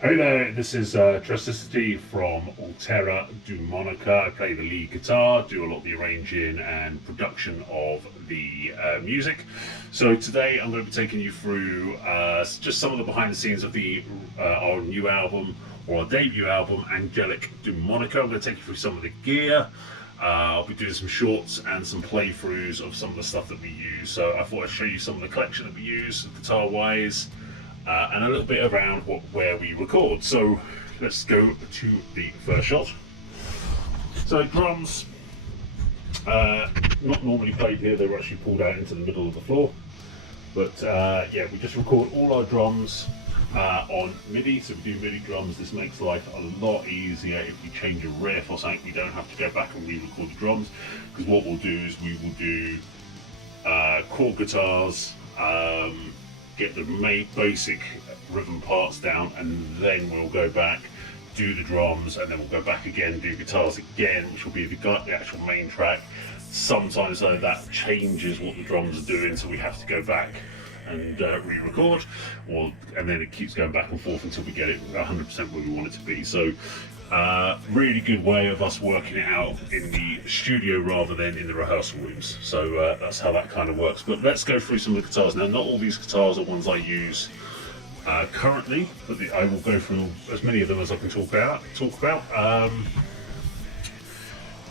Hey there, this is Trusticity from Altera Doomonica. I play the lead guitar, do a lot of the arranging and production of the music. So today I'm going to be taking you through just some of the behind the scenes of our new album, or our debut album, Angelic Doomonica. I'm going to take you through some of the gear. I'll be doing some shorts and some playthroughs of some of the stuff that we use. So I thought I'd show you some of the collection that we use guitar-wise. And a little bit around where we record. So let's go to the first shot. So drums, not normally played here, they were actually pulled out into the middle of the floor. But yeah, we just record all our drums on MIDI, so we do MIDI drums. This makes life a lot easier. If we change a riff or something, we don't have to go back and re-record the drums, because what we'll do is we will do chord guitars, get the main basic rhythm parts down, and then we'll go back, do the drums, and then we'll go back again, do guitars again, which will be the actual main track. Sometimes though that changes what the drums are doing, so we have to go back and re-record, and then it keeps going back and forth until we get it 100% where we want it to be. So really good way of us working it out in the studio rather than in the rehearsal rooms. So that's how that kind of works. But let's go through some of the guitars now. Not all these guitars are ones I use currently, but I will go through as many of them as I can talk about.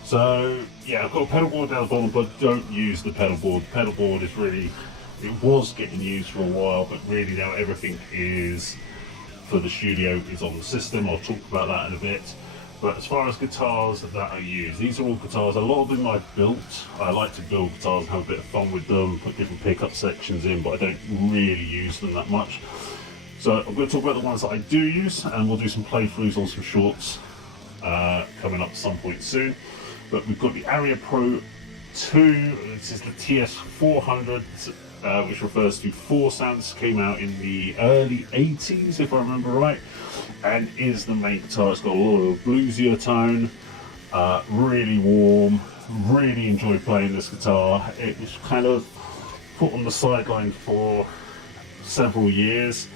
So yeah, I've got a pedal board down the bottom, but don't use the pedal board. The pedal board is really, it was getting used for a while, but really now everything is for the studio is on the system. I'll talk about that in a bit. But as far as guitars that I use, these are all guitars. A lot of them I've built. I like to build guitars and have a bit of fun with them, put different pickup sections in, but I don't really use them that much. So I'm going to talk about the ones that I do use, and we'll do some playthroughs on some shorts coming up some point soon. But we've got the Aria Pro 2. This is the TS400. Which refers to 4 sounds, came out in the early 80s if I remember right, and is the main guitar. It's got a lot of bluesier tone, really warm, really enjoy playing this guitar. It was kind of put on the sideline for several years,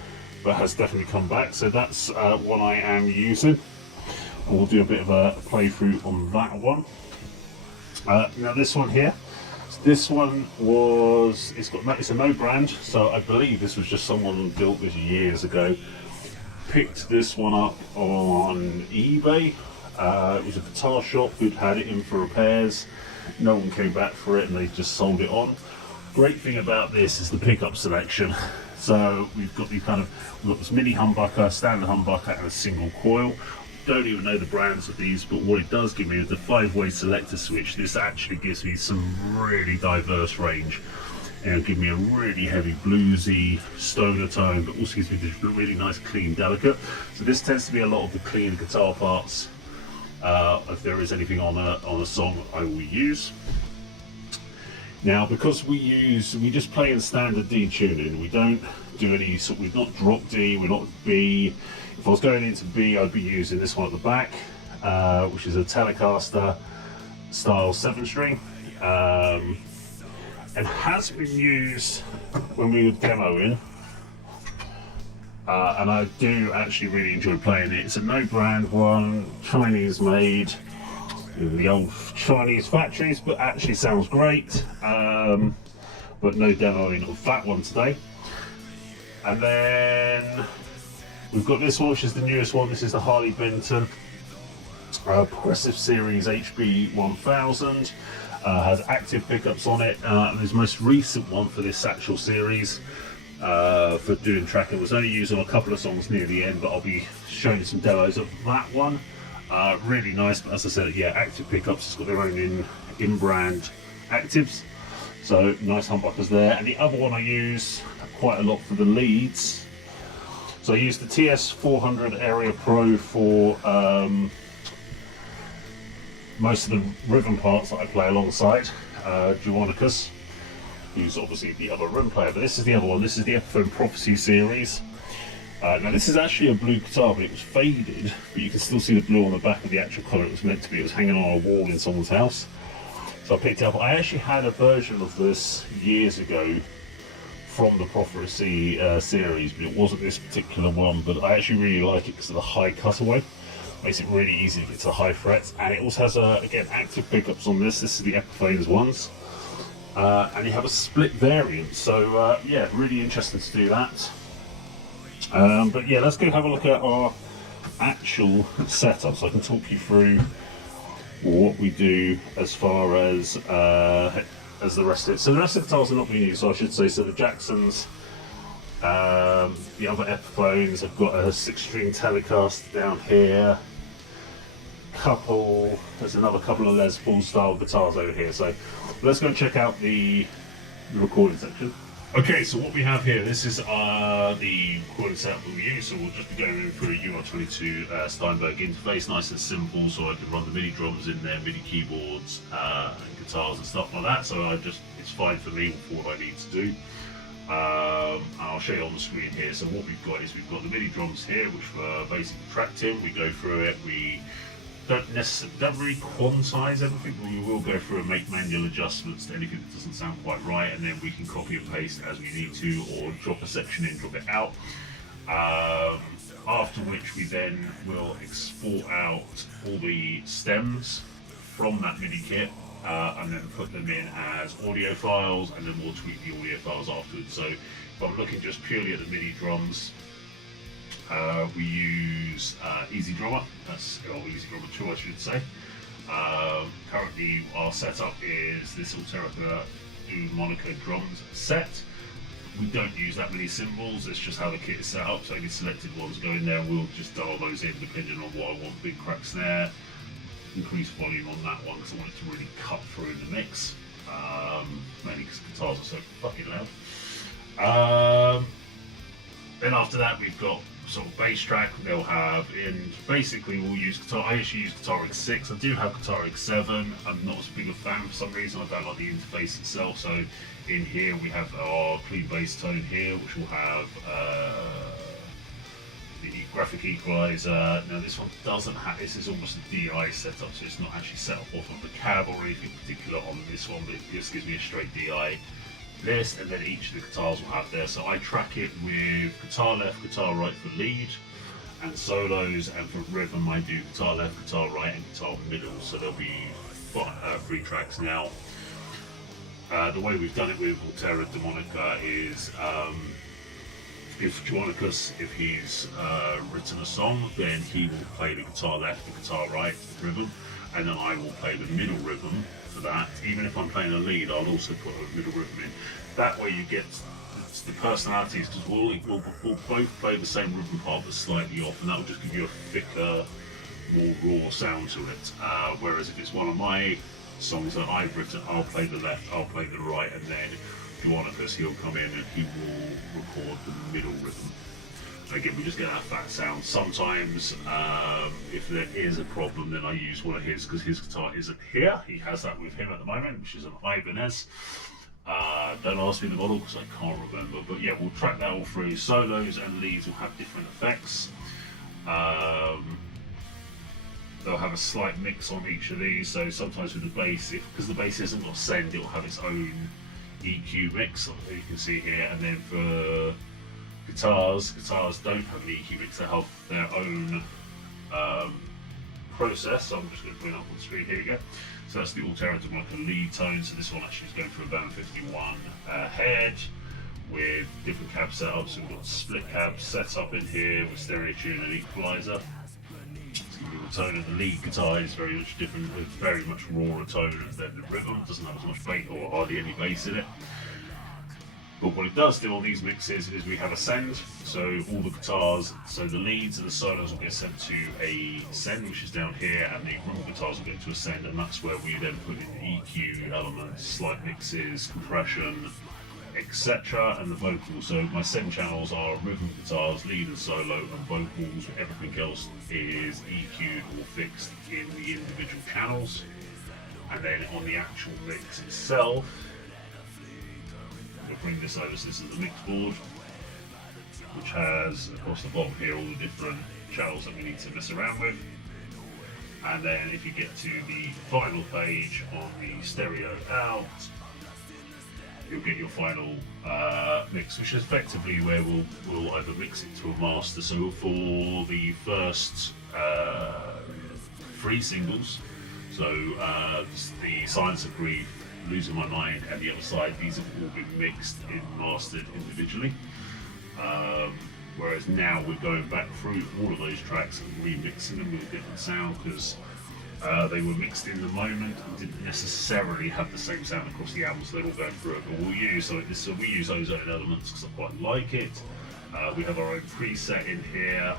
but has definitely come back, so that's what I am using. And we'll do a bit of a playthrough on that one. Now this one here, this one it's a no brand, so I believe this was just someone built this years ago. Picked this one up on eBay. It was a guitar shop who'd had it in for repairs. No one came back for it and they just sold it on. Great thing about this is the pickup selection. So we've got we've got this mini humbucker, standard humbucker, and a single coil. Don't even know the brands of these, but what it does give me is the 5-way selector switch. This actually gives me some really diverse range, and it'll give me a really heavy bluesy stoner tone, but also gives me this really nice clean delicate. So this tends to be a lot of the clean guitar parts. If there is anything on a song, I will use. Now, because we just play in standard D tuning, we don't do any we're not drop D, we're not B. If I was going into B, I'd be using this one at the back, which is a Telecaster style 7-string, and has been used when we were demoing, and I do actually really enjoy playing it. It's a no brand one, Chinese made, the old Chinese factories, but actually sounds great. But no demoing of that one today. And then we've got this one, which is the newest one. This is the Harley Benton Progressive Series HB 1000. Has active pickups on it. And his most recent one for this actual series for doing tracking was only used on a couple of songs near the end, but I'll be showing you some demos of that one. Really nice, but as I said, yeah, active pickups. It's got their own in-brand actives. So nice humbuckers there. And the other one I use quite a lot for the leads. So I use the TS400 Aria Pro for most of the rhythm parts that I play alongside Doomonicas, who's obviously the other rhythm player, but this is the other one. This is the Epiphone Prophecy series. Now this is actually a blue guitar, but it was faded, but you can still see the blue on the back of the actual colour it was meant to be. It was hanging on a wall in someone's house. So I picked it up. I actually had a version of this years ago from the Prophecy series, but it wasn't this particular one. But I actually really like it because of the high cutaway. Makes it really easy to get to the high frets, and it also has again active pickups on this. This is the Epiphanes ones, and you have a split variant. So yeah, really interested to do that. But yeah, let's go have a look at our actual setup, so I can talk you through what we do as far as the rest of it. So the rest of the guitars are not being used, so I should say. So the Jacksons, the other Epiphones have got a 6-string Telecaster down here. There's another couple of Les Paul style guitars over here. So let's go and check out the recording section. Okay, so what we have here, this is the recording setup that we use. So we'll just be going through a UR22 Steinberg interface, nice and simple, so I can run the MIDI drums in there, MIDI keyboards, and guitars and stuff like that. So it's fine for me for what I need to do. I'll show you on the screen here. So what we've got is we've got the MIDI drums here, which were basically tracked in. We go through it. We don't really quantize everything, but we will go through and make manual adjustments to anything that doesn't sound quite right, and then we can copy and paste as we need to, or drop a section in, drop it out. After which we then will export out all the stems from that MIDI kit, and then put them in as audio files, and then we'll tweak the audio files afterwards. So if I'm looking just purely at the MIDI drums, we use Easy Drummer, or Easy Drummer 2 I should say. Currently our setup is this Altera Doomonica drums set. We don't use that many cymbals, it's just how the kit is set up, so any selected ones go in there and we'll just dial those in depending on what I want. Big crack snare, increase volume on that one because I want it to really cut through in the mix, mainly because guitars are so fucking loud. Then after that we've got sort of bass track. They'll have in, basically we'll use guitar. I actually use Guitar X6. I do have Guitar X7. I'm not as big a fan for some reason. I don't like the interface itself. So in here we have our clean bass tone here, which will have the graphic equalizer. Now this one doesn't have, this is almost a DI setup, so it's not actually set up off of the cab or anything particular on this one, but it just gives me a straight DI list, and then each of the guitars will have there. So I track it with guitar left, guitar right for lead and solos, and for rhythm I do guitar left, guitar right and guitar middle. So there'll be 3 tracks now. The way we've done it with Altera Doomonica is if Joannicus, if he's written a song, then he will play the guitar left, the guitar right rhythm, and then I will play the middle rhythm for that. Even if I'm playing a lead, I'll also put a middle rhythm in. That way you get the personalities, because we'll both play the same rhythm part but slightly off, and that will just give you a thicker, more raw sound to it. Whereas if it's one of my songs that I've written, I'll play the left, I'll play the right, and then Joannicus, he'll come in and he will record the middle rhythm. Again, we just get that fat sound. Sometimes, if there is a problem, then I use one of his, because his guitar isn't here. He has that with him at the moment, which is an Ibanez. Don't ask me the model because I can't remember. But yeah, we'll track that all through. Solos and leads will have different effects. They'll have a slight mix on each of these. So sometimes with the bass, because the bass hasn't got send, it will have its own EQ mix, like you can see here. And then for guitars don't have an EQ mix, they have their own process. So I'm just going to bring it up on the screen. Here you go. So that's the Altera Doomonica lead tone. So this one actually is going through a band 51 head with different cab setups. So we've got split cabs set up in here with stereo tune and equalizer. The tone of the lead guitar is very much different, with very much rawer tone than the rhythm. It doesn't have as much bass or hardly any bass in it. But what it does do on these mixes is we have a send, so all the guitars, so the leads and the solos will get sent to a send, which is down here, and the rhythm guitars will get to a send, and that's where we then put in EQ elements, slight mixes, compression, etc. and the vocals. So my send channels are rhythm guitars, lead and solo, and vocals. Everything else is EQ'd or fixed in the individual channels. And then on the actual mix itself, we'll bring this over. So this is the mix board, which has across the bottom here all the different channels that we need to mess around with. And then if you get to the final page on the stereo out, you'll get your final mix, which is effectively where we'll either mix it to a master. So for the first 3 singles, so the Science of Grief, Losing My Mind, and the other side, these have all been mixed and mastered individually. Whereas now we're going back through all of those tracks and remixing them with a different sound, because they were mixed in the moment and didn't necessarily have the same sound across the album, so they're all going through it. But we'll use we use Ozone Elements because I quite like it. We have our own preset in here.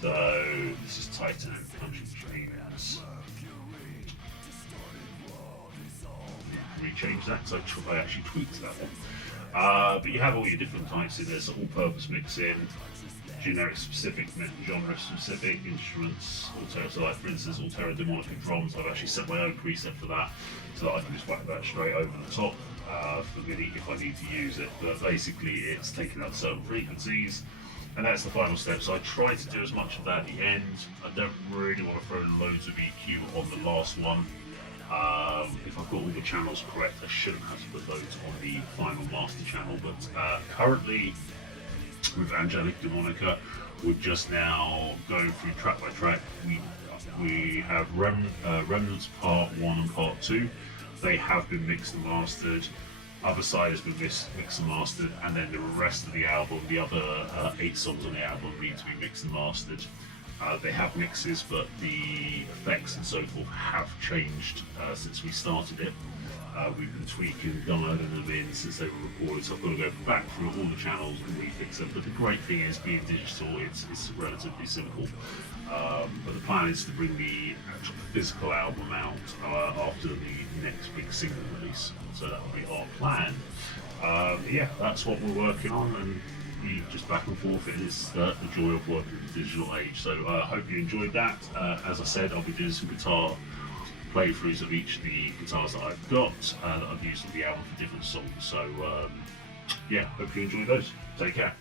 So this is Titan Country Trainers. Rechange that because I actually tweaked that one. But you have all your different types in there, so all-purpose mixing, generic specific, genre specific, instruments, Altera, so like for instance Altera Doomonica drums. I've actually set my own preset for that, so that I can just whack that straight over the top for MIDI if I need to use it. But basically it's taking out certain frequencies, and that's the final step. So I try to do as much of that at the end. I don't really want to throw loads of EQ on the last one. If I've got all the channels correct, I shouldn't have to put loads on the final master channel. But currently with Angelic Doomonica, we're just now going through track by track. We have Remnants Part 1 and Part 2. They have been mixed and mastered. Other side has been mixed and mastered, and then the rest of the album, the other 8 songs on the album, need to be mixed and mastered. They have mixes, but the effects and so forth have changed since we started it. We've been tweaking, dialing them in since they were recorded, so I've got to go back through all the channels and refix them. But the great thing is, being digital, it's relatively simple. But the plan is to bring the actual physical album out after the next big single release. So that will be our plan. Yeah, that's what we're working on, and just back and forth. It is the joy of working in the digital age. So I hope you enjoyed that. As I said, I'll be doing some guitar playthroughs of each of the guitars that I've got that I've used on the album for different songs. So yeah, hope you enjoy those. Take care.